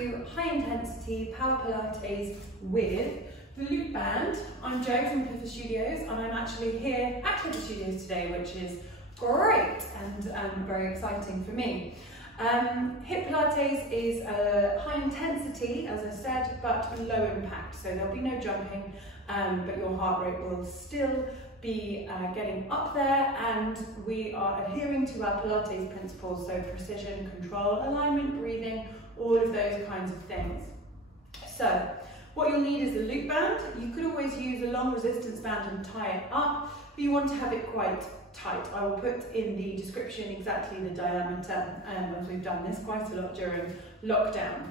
to High Intensity Power Pilates with the loop band. I'm Jo from Clifford Studios, and I'm actually here at Clifford Studios today, which is great and very exciting for me. Hip Pilates is a high intensity, as I said, but low impact. So there'll be no jumping, but your heart rate will still be getting up there, and we are adhering to our Pilates principles, so precision, control, alignment, breathing, all of those kinds of things. So what you'll need is a loop band. You could always use a long resistance band and tie it up, but you want to have it quite tight. I will put in the description exactly the diameter, as we've done this quite a lot during lockdown.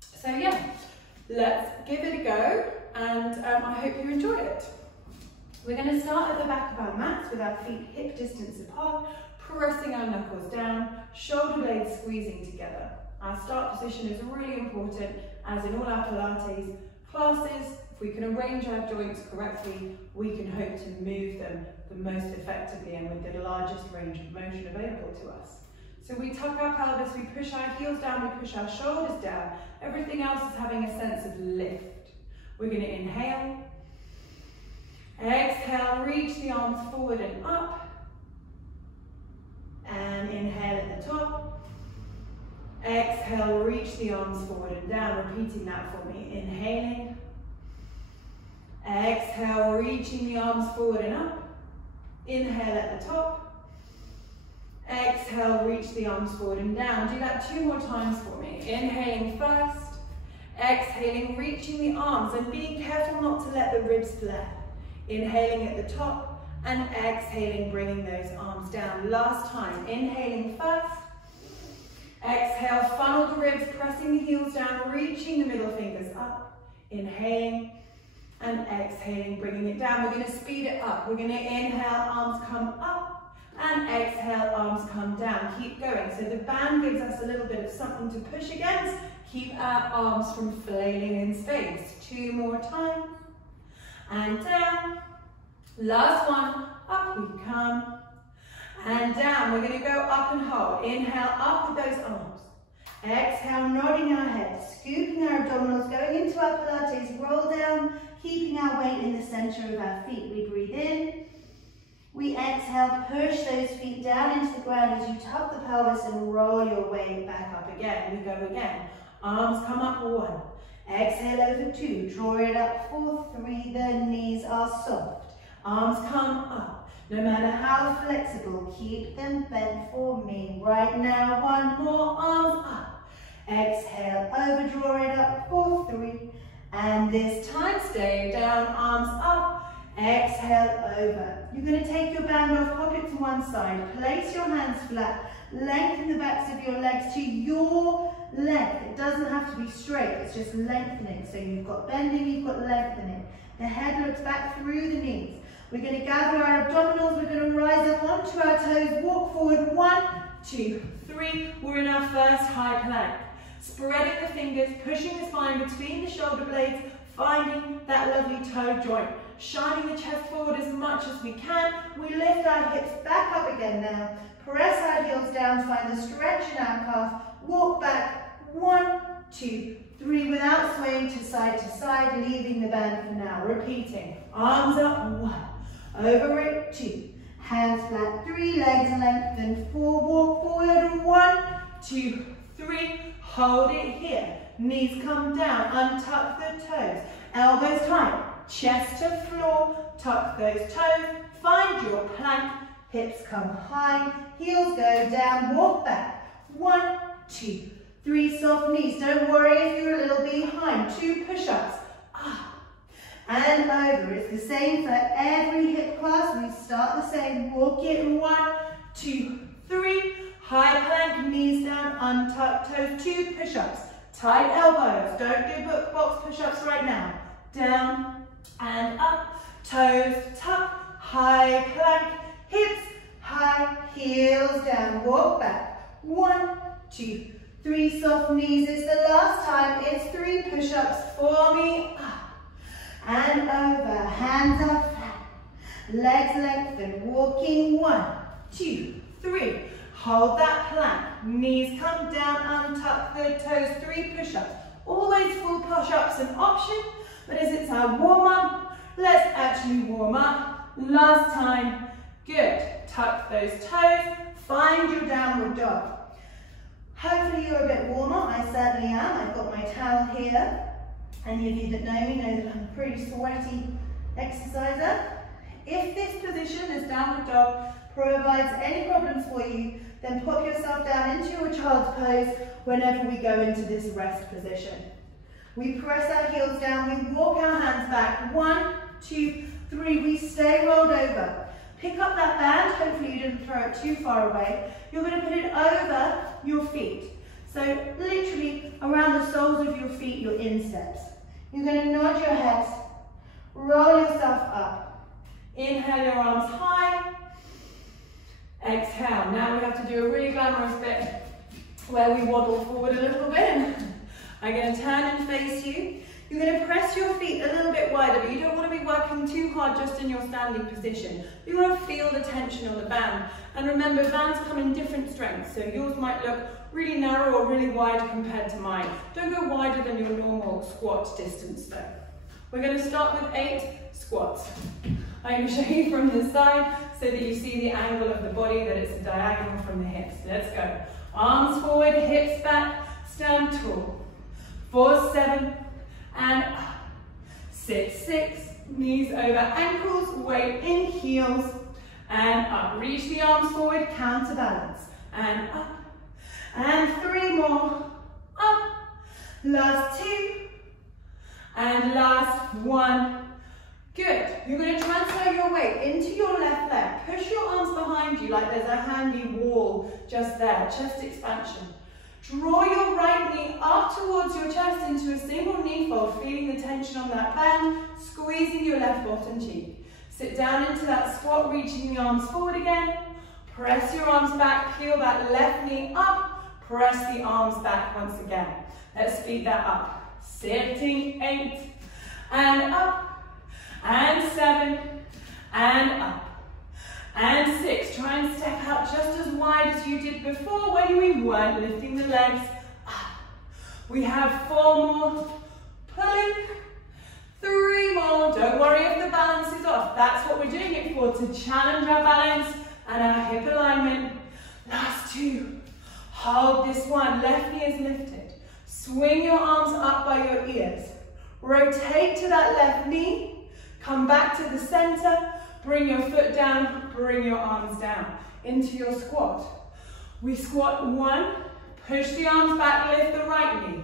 So yeah, let's give it a go, and I hope you enjoy it. We're going to start at the back of our mats with our feet hip distance apart, pressing our knuckles down, shoulder blades squeezing together. Our start position is really important, as in all our Pilates classes. If we can arrange our joints correctly, we can hope to move them the most effectively and with the largest range of motion available to us. So we tuck our pelvis, we push our heels down, we push our shoulders down. Everything else is having a sense of lift. We're going to inhale. Exhale, reach the arms forward and up. And inhale at the top. Exhale, reach the arms forward and down, repeating that for me. Inhaling. Exhale, reaching the arms forward and up. Inhale at the top. Exhale, reach the arms forward and down. Do that 2 more times for me. Inhaling first. Exhaling, reaching the arms, and being careful not to let the ribs flare. Inhaling at the top and exhaling, bringing those arms down. Last time, inhaling first. Exhale, funnel the ribs, pressing the heels down, reaching the middle fingers up. Inhaling and exhaling, bringing it down. We're going to speed it up. We're going to inhale, arms come up, and exhale, arms come down. Keep going. So the band gives us a little bit of something to push against. Keep our arms from flailing in space. 2 more times. And down. Last one. Up we come. And down. We're going to go up and hold. Inhale, up with those arms. Exhale, nodding our head, scooping our abdominals, going into our Pilates, roll down, keeping our weight in the center of our feet. We breathe in. We exhale, push those feet down into the ground as you tuck the pelvis and roll your way back up again. We go again. Arms come up, 1. Exhale over 2, draw it up for 3, the knees are soft. Arms come up, no matter how flexible, keep them bent for me. Right now, 1 more, arms up. Exhale, over, draw it up for 3. And this time, stay down, arms up. Exhale, over. You're going to take your band off, pop it to one side, place your hands flat, lengthen the backs of your legs to your length. It doesn't have to be straight, it's just lengthening. So you've got bending, you've got lengthening. The head looks back through the knees. We're going to gather our abdominals, we're going to rise up onto our toes, walk forward, 1, 2, 3. We're in our first high plank. Spreading the fingers, pushing the spine between the shoulder blades, finding that lovely toe joint. Shining the chest forward as much as we can. We lift our hips back up again now. Press our heels down, find the stretch in our calf. Walk back, 1, 2, 3, without swaying to side, leaving the band for now. Repeating, arms up, 1, over it, 2, hands flat, 3, legs lengthened, 4, walk forward, 1, 2, 3, hold it here. Knees come down, untuck the toes, elbows tight. Chest to floor, tuck those toes, find your plank, hips come high, heels go down, walk back. 1, 2, 3, soft knees. Don't worry if you're a little behind. 2 push-ups. Up and over. It's the same for every hip class. We start the same. Walk it. 1, 2, 3. High plank, knees down, untuck toes. 2 push-ups. Tight elbows. Don't do book box push-ups right now. Down and up, toes tuck, high plank, hips high, heels down, walk back. 1, 2, 3, soft knees. It's the last time. It's 3 push-ups for me. Up and over, hands are flat, legs lengthened, walking. 1, 2, 3. Hold that plank. Knees come down, untuck the toes. 3 push-ups. Always full push-ups an option, but as it's our warm-up, let's actually warm up. Last time. Good. Tuck those toes. Find your downward dog. Hopefully you're a bit warmer. I certainly am. I've got my towel here. Any of you that know me know that I'm a pretty sweaty exerciser. If this position, this downward dog, provides any problems for you, then pop yourself down into your child's pose whenever we go into this rest position. We press our heels down, we walk our hands back. 1, 2, 3, we stay rolled over. Pick up that band, hopefully you didn't throw it too far away. You're going to put it over your feet. So literally around the soles of your feet, your insteps. You're going to nod your head, roll yourself up. Inhale your arms high. Exhale. Now we have to do a really glamorous bit where we waddle forward a little bit. I'm going to turn and face you. You're going to press your feet a little bit wider, but you don't want to be working too hard just in your standing position. You want to feel the tension on the band. And remember, bands come in different strengths, so yours might look really narrow or really wide compared to mine. Don't go wider than your normal squat distance though. We're going to start with 8 squats. I'm going to show you from the side so that you see the angle of the body, that it's a diagonal from the hips. Let's go. Arms forward, hips back, stand tall. 4, 7, and up. 6, 6, knees over ankles, weight in heels, and up. Reach the arms forward, counterbalance, and up. And 3 more, up. Last 2, and last 1. Good. You're going to transfer your weight into your left leg. Push your arms behind you like there's a handy wall just there. Chest expansion. Draw your right knee up towards your chest into a single knee fold, feeling the tension on that band, squeezing your left bottom cheek. Sit down into that squat, reaching the arms forward again. Press your arms back, peel that left knee up, press the arms back once again. Let's speed that up. Sitting, 8, and up. And 7, and up, and 6. Try and step out just as wide as you did before when we weren't lifting the legs up. We have 4 more, pulling, 3 more. Don't worry if the balance is off. That's what we're doing it for, to challenge our balance and our hip alignment. Last 2, hold this one, left knee is lifted. Swing your arms up by your ears. Rotate to that left knee. Come back to the center, bring your foot down, bring your arms down into your squat. We squat 1, push the arms back, lift the right knee.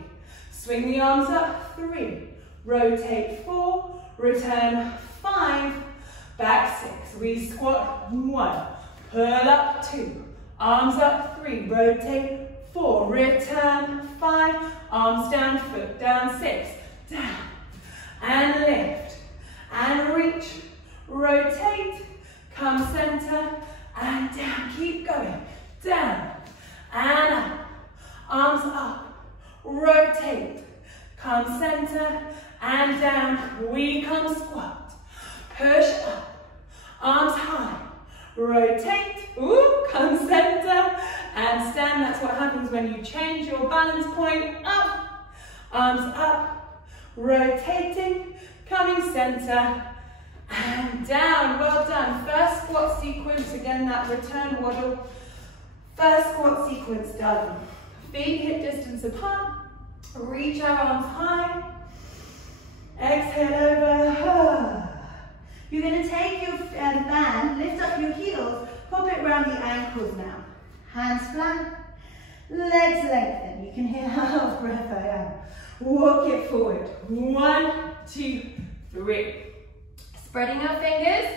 Swing the arms up, 3, rotate 4, return 5, back 6. We squat 1, pull up 2, arms up 3, rotate 4, return 5, arms down, foot down 6, down, and lift. And reach, rotate, come center, and down. Keep going. Down, and up. Arms up, rotate, come center, and down. We come squat. Push up, arms high, rotate, come center, and stand. That's what happens when you change your balance point. Up, arms up, rotating, coming center, and down. Well done. First squat sequence, again that return waddle. First squat sequence done. Feet hip distance apart. Reach our arms high. Exhale over. You're going to take your band, lift up your heels, pop it around the ankles now. Hands flat, legs lengthen. You can hear how out of breath I am. Walk it forward. 1, 2, 3. Spreading our fingers,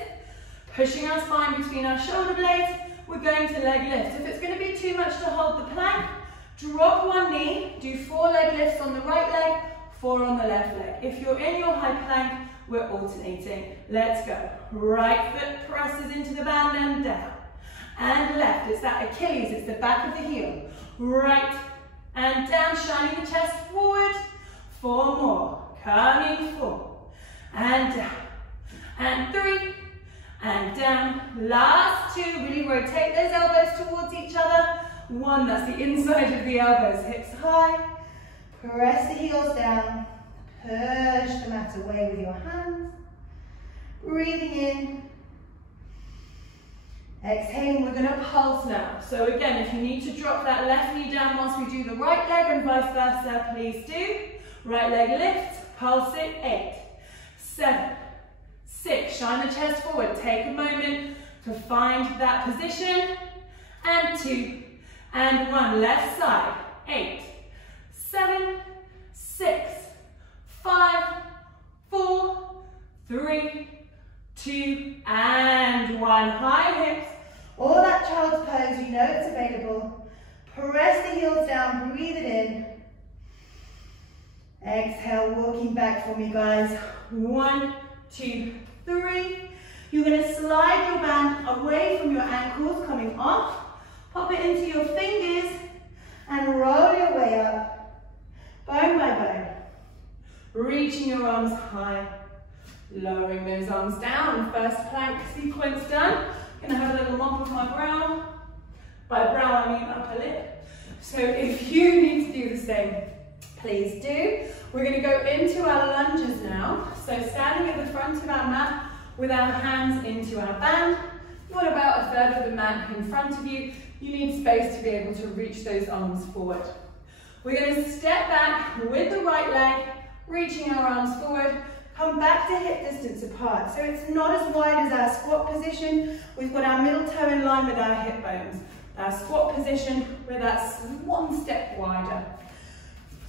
pushing our spine between our shoulder blades. We're going to leg lifts. If it's going to be too much to hold the plank, drop 1 knee, do 4 leg lifts on the right leg, 4 on the left leg. If you're in your high plank, we're alternating. Let's go. Right foot presses into the band and down. And left, it's that Achilles, it's the back of the heel. Right and down, shining the chest forward. 4 more. Coming 4. And down. And 3. And down. Last 2. Really rotate those elbows towards each other. 1, that's the inside of the elbows, hips high. Press the heels down. Push the mat away with your hands. Breathing in. Exhaling, we're going to pulse now. So again, if you need to drop that left knee down whilst we do the right leg and vice versa, please do. Right leg lifts, pulse it, 8, 7, 6, shine the chest forward. Take a moment to find that position. And 2, and 1, left side, 8, 7, 6, 5, 4, 3, 2, and 1. High hips. Or that child's pose, you know it's available. Press the heels down, breathe it in. Exhale, walking back for me, guys. 1, 2, 3. You're going to slide your band away from your ankles, coming off. Pop it into your fingers and roll your way up, bone by bone. Reaching your arms high, lowering those arms down. First plank sequence done. Gonna have a little mop of my brow. By brow, I mean upper lip. So if you need to do the same, please do. We're gonna go into our lunges now. So standing at the front of our mat with our hands into our band. You want about a third of the mat in front of you. You need space to be able to reach those arms forward. We're gonna step back with the right leg, reaching our arms forward. Come back to hip distance apart. So it's not as wide as our squat position. We've got our middle toe in line with our hip bones. Our squat position, where that's 1 step wider.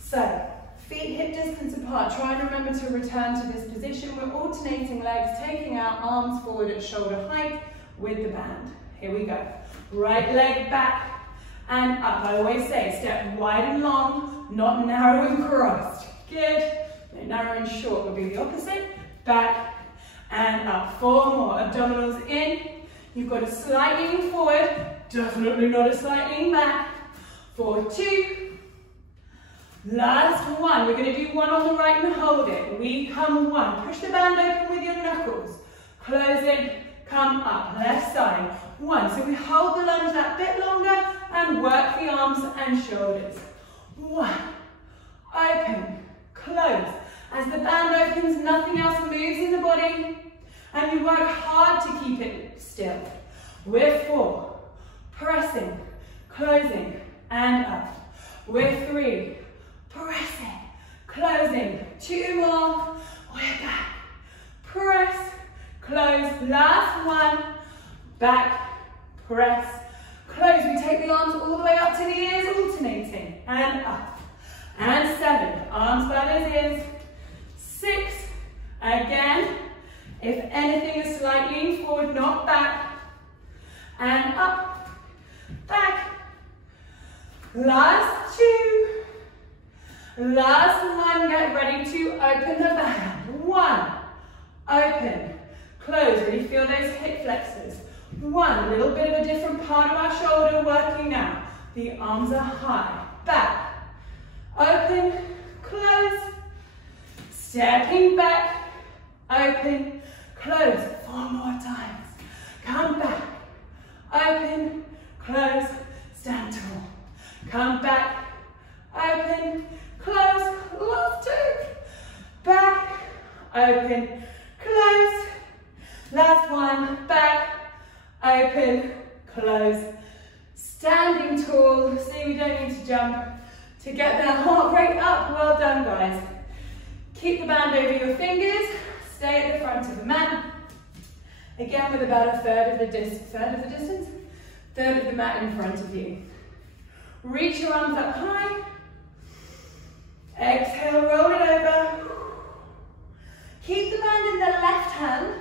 So, feet hip distance apart. Try and remember to return to this position. We're alternating legs, taking our arms forward at shoulder height with the band. Here we go. Right leg back and up. I always say, step wide and long, not narrow and crossed. Good. Narrow and short will be the opposite. Back and up. 4 more. Abdominals in. You've got a slight lean forward. Definitely not a slight lean back. 4, 2. Last 1. We're going to do 1 on the right and hold it. We come 1. Push the band open with your knuckles. Close it. Come up. Left side. 1. So we hold the lunge that bit longer and work the arms and shoulders. 1. Open. Close. As the band opens, nothing else moves in the body, and you work hard to keep it still. We're 4, pressing, closing, and up. We're 3, pressing, closing. 2 more, we're back. Press, close, last 1, back, press, close. We take the arms all the way up to the ears, alternating, and up. And 7, arms by those ears. 6, again, if anything is slightly forward, not back, and up, back, last 2, last 1, get ready to open the band. 1, open, close, really feel those hip flexors. 1, a little bit of a different part of our shoulder working now. The arms are high, back, open, close, stepping back, open, close. 4 more times. Come back, open, close, stand tall. Come back, open, close, last 2. Back, open, close. Last 1, back, open, close. Standing tall. See, we don't need to jump to get that heart rate up. Well done, guys. Keep the band over your fingers, stay at the front of the mat. Again, with about a third of the distance, third of the mat in front of you. Reach your arms up high. Exhale, roll it over. Keep the band in the left hand.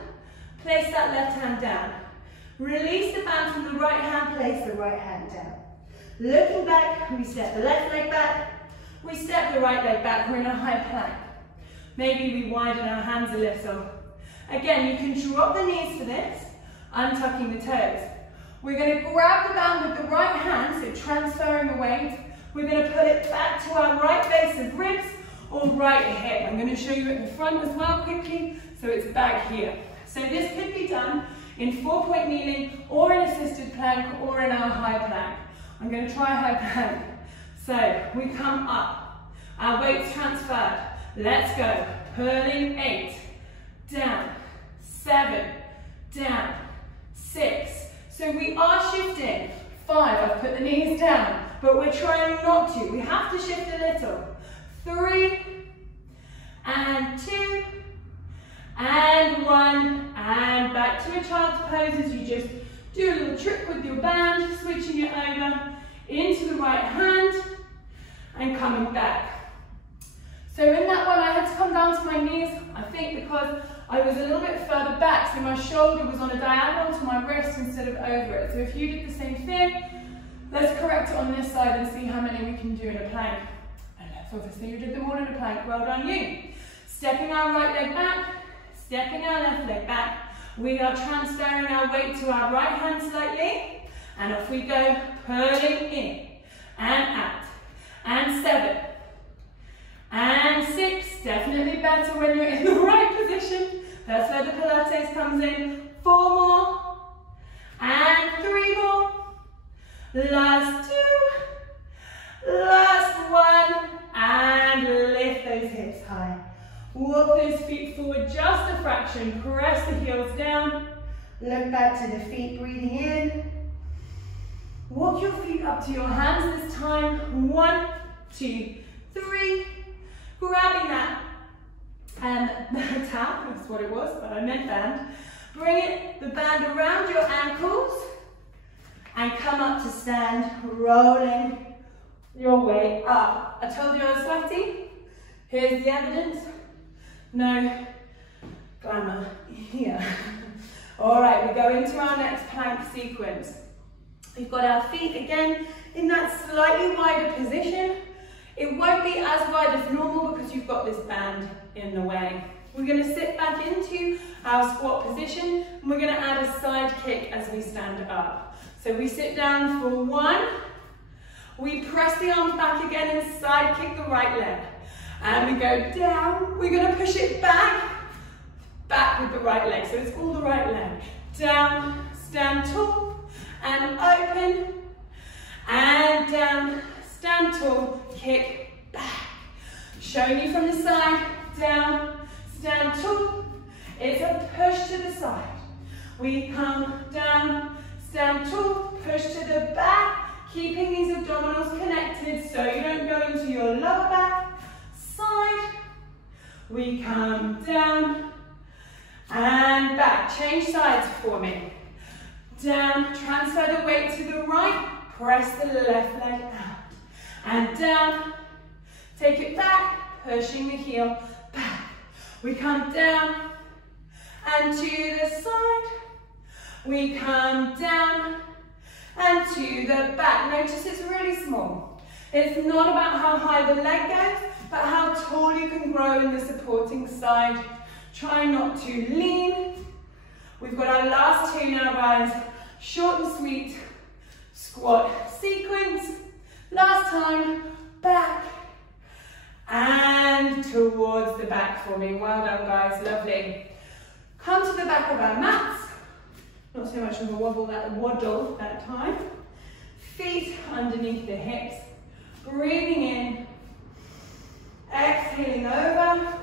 Place that left hand down. Release the band from the right hand, place the right hand down. Looking back, we step the left leg back. We step the right leg back, we're in a high plank. Maybe we widen our hands a little. Again, you can drop the knees for this, untucking the toes. We're going to grab the band with the right hand, so transferring the weight. We're going to put it back to our right base of ribs or right hip. I'm going to show you at the front as well quickly, so it's back here. So this could be done in 4-point kneeling or in assisted plank or in our high plank. I'm going to try a high plank. So we come up, our weight's transferred. Let's go. Pulling 8, down, 7, down, 6. So we are shifting. 5, I've put the knees down, but we're trying not to. We have to shift a little. 3, and 2, and 1, and back to a child's pose as you just do a little trick with your band, switching it over into the right hand and coming back. So in that one, I had to come down to my knees, I think because I was a little bit further back, so my shoulder was on a diagonal to my wrist instead of over it. So if you did the same thing, let's correct it on this side and see how many we can do in a plank. And obviously you did them all in a plank, well done you. Stepping our right leg back, stepping our left leg back. We are transferring our weight to our right hand slightly, and off we go, pulling in, and out, and 7, and 6, definitely better when you're in the right position. That's where the Pilates comes in. 4 more, and 3 more, last 2, last 1, and lift those hips high. Walk those feet forward just a fraction, press the heels down, look back to the feet, breathing in. Walk your feet up to your hands this time. 1, 2, 3. Grabbing that tap, that's what it was, but I meant band. Bring the band around your ankles and come up to stand, rolling your way up. I told you I was sweaty. Here's the evidence. No glamour here. All right, we go into our next plank sequence. We've got our feet again in that slightly wider position. It won't be as wide as normal because you've got this band in the way. We're going to sit back into our squat position and we're going to add a side kick as we stand up. So we sit down for 1, we press the arms back again and side kick the right leg. And we go down, we're going to push it back with the right leg. So it's all the right leg. Down, stand tall, and open, and down, stand tall, kick back. Showing you from the side, down, stand tall. It's a push to the side. We come down, stand tall, push to the back, keeping these abdominals connected so you don't go into your lower back. Side, we come down and back. Change sides for me. Down, transfer the weight to the right, press the left leg out. And down, take it back, pushing the heel back. We come down and to the side. We come down and to the back. Notice it's really small. It's not about how high the leg goes, but how tall you can grow in the supporting side. Try not to lean. We've got our last 2 now, guys. Short and sweet squat sequence. Last time, back and towards the back for me. Well done, guys, lovely. Come to the back of our mats. Not so much of a waddle that time. Feet underneath the hips. Breathing in. Exhaling over.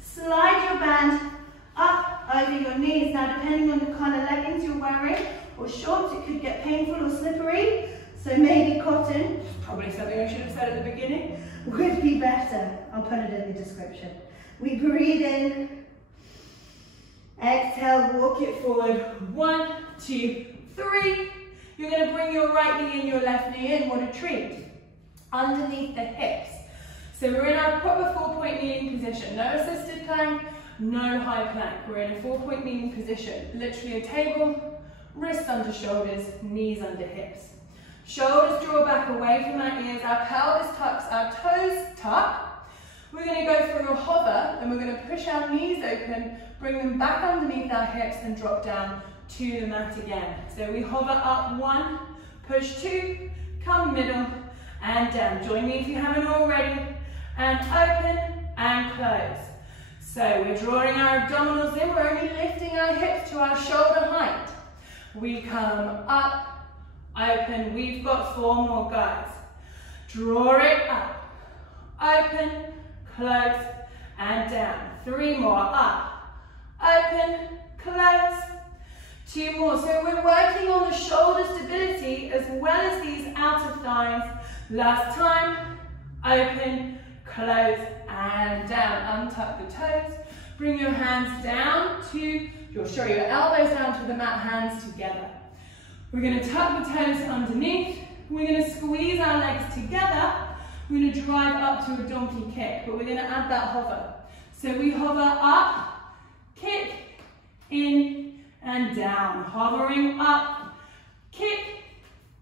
Slide your band up over your knees. Now, depending on the kind of leggings you're wearing or shorts, it could get painful or slippery. So maybe cotton, probably something I should have said at the beginning, would be better. I'll put it in the description. We breathe in. Exhale, walk it forward. 1, 2, 3. You're going to bring your right knee and your left knee in. What a treat. Underneath the hips. So we're in our proper 4-point kneeling position. No assisted plank, no high plank. We're in a 4-point kneeling position. Literally a table, wrists under shoulders, knees under hips. Shoulders draw back away from our ears. Our pelvis tucks, our toes tuck. We're going to go through a hover and we're going to push our knees open, bring them back underneath our hips and drop down to the mat again. So we hover up 1, push 2, come middle and down. Join me if you haven't already. And open and close. So we're drawing our abdominals in. We're only lifting our hips to our shoulder height. We come up, open. We've got 4 more, guys. Draw it up, open, close, and down. 3 more, up, open, close. 2 more. So we're working on the shoulder stability as well as these outer thighs. Last time, open, close, and down. Untuck the toes. Bring your hands down to, your elbows down to the mat, hands together. We're going to tuck the toes underneath. We're going to squeeze our legs together. We're going to drive up to a donkey kick, but we're going to add that hover. So we hover up, kick, in, and down. Hovering up, kick,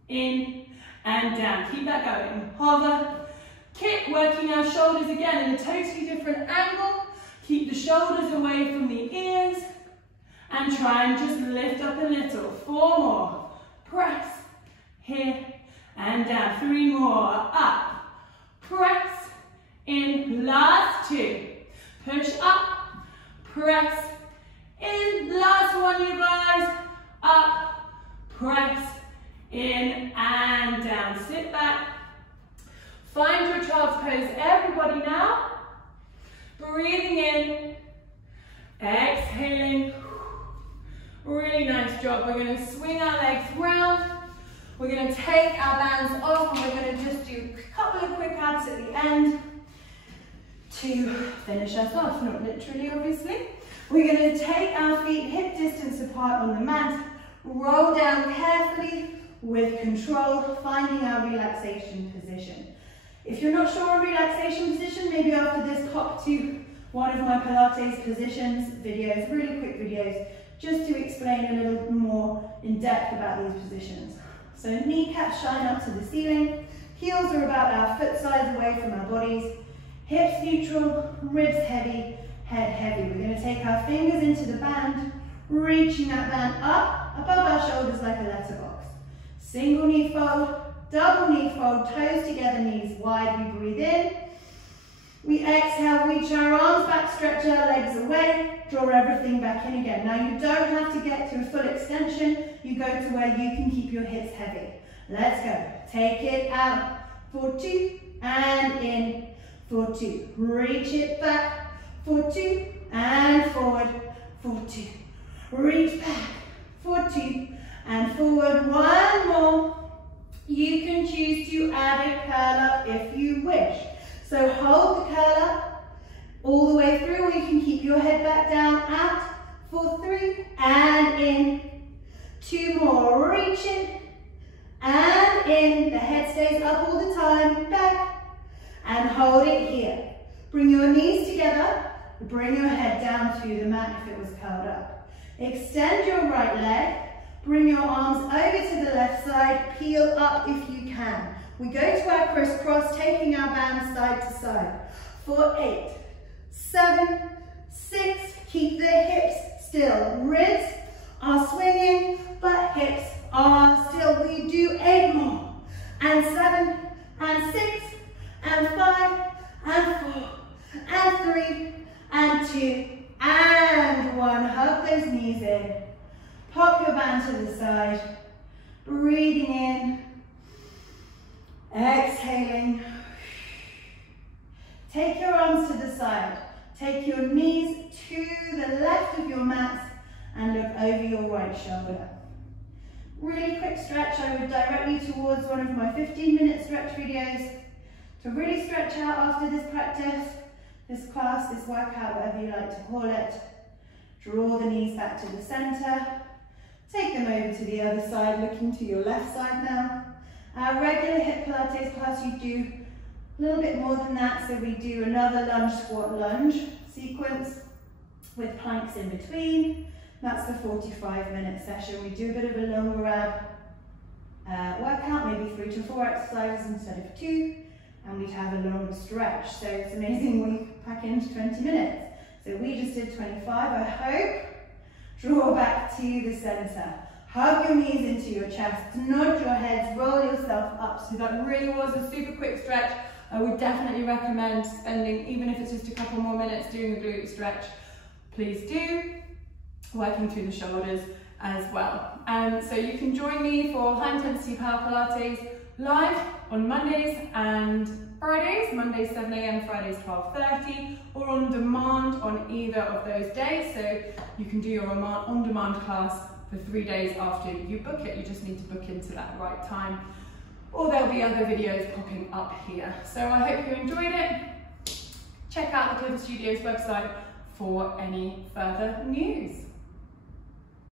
in, and down. Keep that going. Hover, kick, working our shoulders again in a totally different angle. Keep the shoulders away from the ears. And try and just lift up a little. 4 more. Press, here, and down. 3 more. Up, press, in. Last 2. Push up, press, in. Last one, you guys. Up, press, in, and down. Sit back. Find your child's pose. Everybody now. Breathing in. Exhaling. Really nice job. We're going to swing our legs round. We're going to take our bands off and we're going to just do a couple of quick abs at the end to finish us off. Not literally, obviously. We're going to take our feet hip distance apart on the mat, roll down carefully with control, finding our relaxation position. If you're not sure on relaxation position, maybe after this hop to one of my Pilates positions videos, really quick videos, just to explain a little more in depth about these positions. So kneecaps shine up to the ceiling, heels are about our foot size away from our bodies, hips neutral, ribs heavy, head heavy. We're going to take our fingers into the band, reaching that band up above our shoulders like a letterbox. Single knee fold, double knee fold, toes together, knees wide. We breathe in. We exhale, reach our arms back, stretch our legs away, draw everything back in again. Now you don't have to get to a full extension, you go to where you can keep your hips heavy. Let's go. Take it out for 2 and in for 2. Reach it back for 2 and forward for 2. Reach back for 2 and forward. 1 more. You can choose to add a curl up if you wish. So hold the curl up all the way through, or you can keep your head back down. Out for 3 and in. 2 more. Reach it and in. The head stays up all the time. Back and hold it here. Bring your knees together. Bring your head down to the mat if it was curled up. Extend your right leg. Bring your arms over to the left side. Peel up if you can. We go to our Criss Cross, taking our band side to side. For 8, 7, 6, keep the hips still. Ribs are swinging, but hips are still. We do 8 more. And 7, and 6, and 5, and 4, and 3, and 2, and 1. Hug those knees in. Pop your band to the side. Breathing in. Exhaling. Take your arms to the side. Take your knees to the left of your mat and look over your right shoulder. Really quick stretch. I would direct you towards one of my 15-minute stretch videos to really stretch out after this practice, this class, this workout, whatever you like to call it. Draw the knees back to the center. Take them over to the other side, looking to your left side now. Our regular hip Pilates class, you do a little bit more than that, so we do another lunge, squat, lunge sequence with planks in between. That's the 45-minute session. We do a bit of a longer ab workout, maybe 3 to 4 exercises instead of 2, and we'd have a longer stretch. So it's amazing when you pack into 20 minutes. So we just did 25, I hope. Draw back to the center. Hug your knees into your chest, nod your heads, roll yourself up. So that really was a super quick stretch. I would definitely recommend spending, even if it's just a couple more minutes, doing a glute stretch. Please do. Working through the shoulders as well. So you can join me for High Intensity Power Pilates live on Mondays and Fridays, Mondays 7 AM, Fridays 12:30, or on demand on either of those days. So you can do your on-demand class for 3 days after you book it. You just need to book into that right time. Or there'll be other videos popping up here. So I hope you enjoyed it. Check out the Clifford Studios website for any further news.